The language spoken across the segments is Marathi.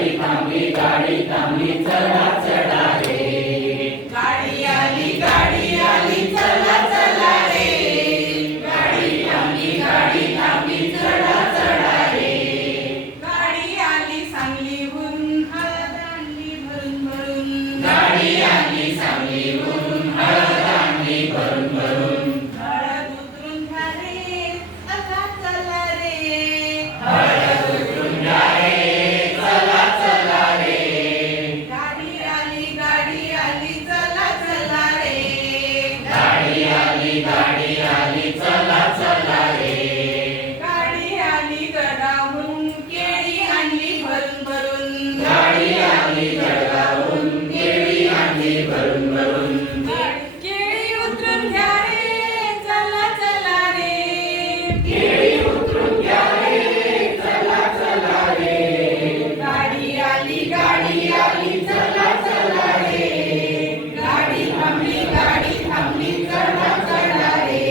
गाडी थांबली चला चला रे गाडी आली चला चला रे गाडी थांबली चला चला रे गाडी आली सांगलीहून हळद आणली भरून भरून गाडी आली सांगलीहून हळद आणली भरून भरून हळद उतरून घ्या रे चला चला रे हळद उतरून घ्या रे चला चला रे गाडी आली चला चला रे गाडी आली चला चला रे गाडी आली गडाहून केळी आणली भरून भरून गाडी आली जळगावहून केळी आणली भरून भरून केळी उतरून घ्या रे चला चला रे केळी उतरून घ्या रे चला चला रे गाडी आली चला चला रे गाडी थांबली चढा चढा रे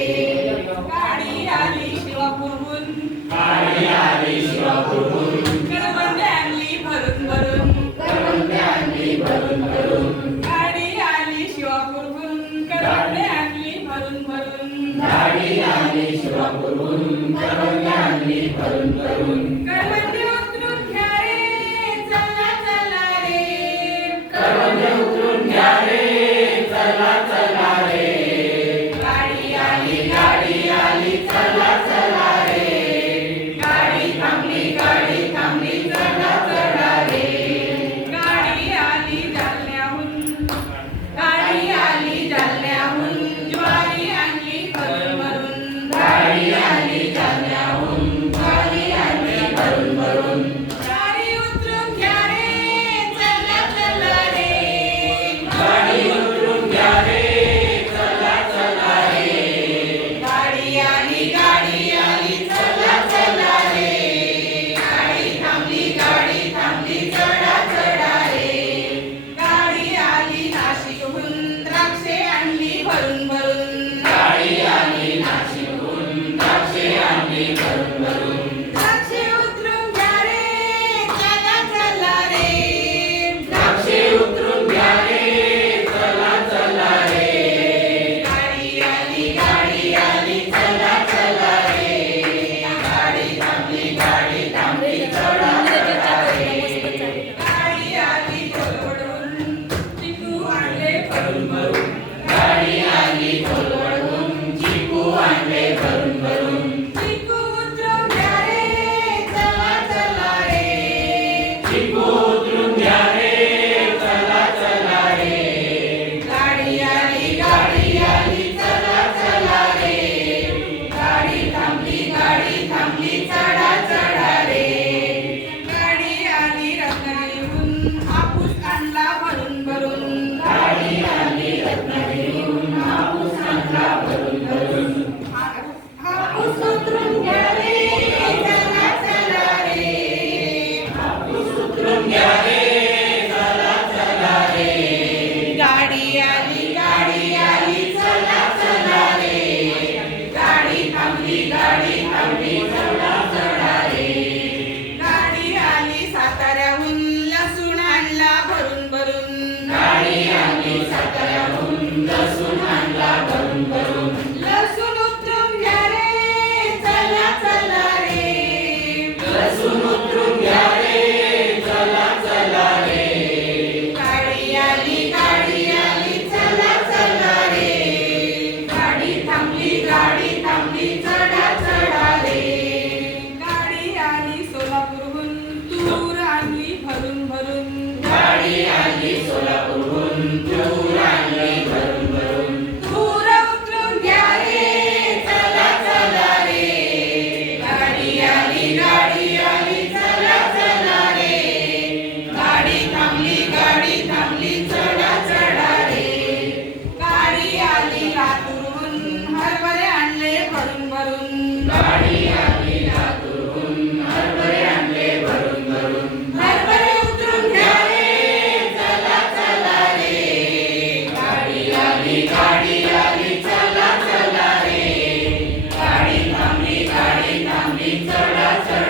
गाडी आली शिवापूरहून गाडी आली शिवापूरहून करवंदे आणली भरून भरून करवंदे आणली भरून भरून गाडी आली शिवापूरहून करवंदे आणली भरून भरून गाडी आली शिवापूरहून करवंदे आणली भरून भरून करवंदे उतरून घ्या रे चला चला रे करवंदे उतरून घ्या रे चला चला रे गाडी आली चला चला रे गाडी थांबली चला चला रे गाडी आली जालन्याहून ज्वारी आणली भरून भरून गाडी आली जालन्याहून ज्वारी आणली भरून भरून गाडी उतरून घ्या रे चला चला रे गाडी उतरून घ्या रे चला चला रे गाडी आली चला चला रे गाडी थांबली चढा चढा रे गाडी आली नाशिकहून द्राक्षे आणली भरून भरून गाडी आली नाशिकहून द्राक्षे आणली भरून भरून द्राक्षे उतरून घ्या रे चला चला रे द्राक्षे उतरून घ्या रे चला चला रे गाडी आली चला चला रे गाडी थांबली चढा चढा रे गाडी आली कोलवडून चिकू आणले भरून भरून गाडी आली कोलवडून चिकू आणले भरून भरून चिकू उतरून घ्या रे चला चला रे चिकू उतरून घ्या रे चला चला रे गाडी आली चला चला रे गाडी थांबली चढा चढा रे गाडी आली रत्नागिरीहून हापूस आणला भरून भरून गाडी आली रत्नागिरीहून हापूस आणला भरून भरून हापूस उतरून घ्या रे चला चला रे हापूस उतरून घ्या रे चला चला रे गाडी आली चला चला रे गाडी थांबली चढा चढा रे गाडी आली साताऱ्याहून लसूण आणला भरून भरून गाडी आली साताऱ्याहून लसूण आणला भरून भरून लसूण उतरून घ्या रे चला चला रे लसूण उतरून घ्या रे चला चला रे गाडी आली चला चला रे गाडी थांबली चढा चढा रे गाडी आली सोलापूरहून तूर आणली भरून भरून गाडी आली सोलापूरहून तूर आणली भरून भरून तूर उतरून घ्या रे चला चला रे गाडी आली चला चला रे गाडी थांबली चढा चढा रे गाडी आली लातूरहून हरभरे आणले भरून भरून गाडी आली लातूरहून हरभरे आणले भरून भरून हरभरे उतरून घ्या रे चला चला रे गाडी आली चला चला रे गाडी थांबली चढा चढा